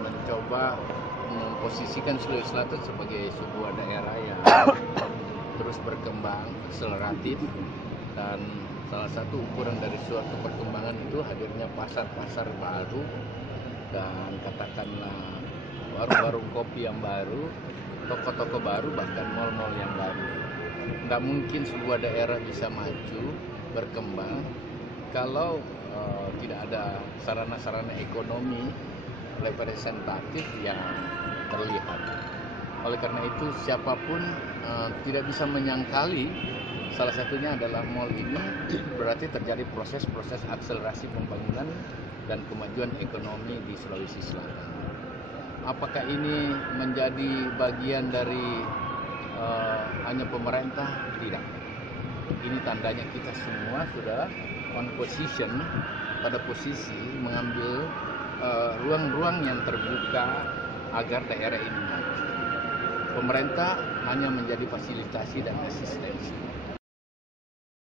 mencoba memposisikan Sulawesi Selatan sebagai sebuah daerah yang terus berkembang, akseleratif, dan salah satu ukuran dari suatu perkembangan itu hadirnya pasar-pasar baru dan katakanlah warung-warung kopi yang baru, toko-toko baru, bahkan mal-mal yang baru. Nggak mungkin sebuah daerah bisa maju, berkembang kalau tidak ada sarana-sarana ekonomi representatif yang terlihat. Oleh karena itu siapapun tidak bisa menyangkali, salah satunya adalah mal ini berarti terjadi proses-proses akselerasi pembangunan dan kemajuan ekonomi di Sulawesi Selatan. Apakah ini menjadi bagian dari hanya pemerintah? Tidak. Ini tandanya kita semua sudah on position, pada posisi mengambil ruang-ruang yang terbuka agar daerah ini maju. Pemerintah hanya menjadi fasilitasi dan asistensi.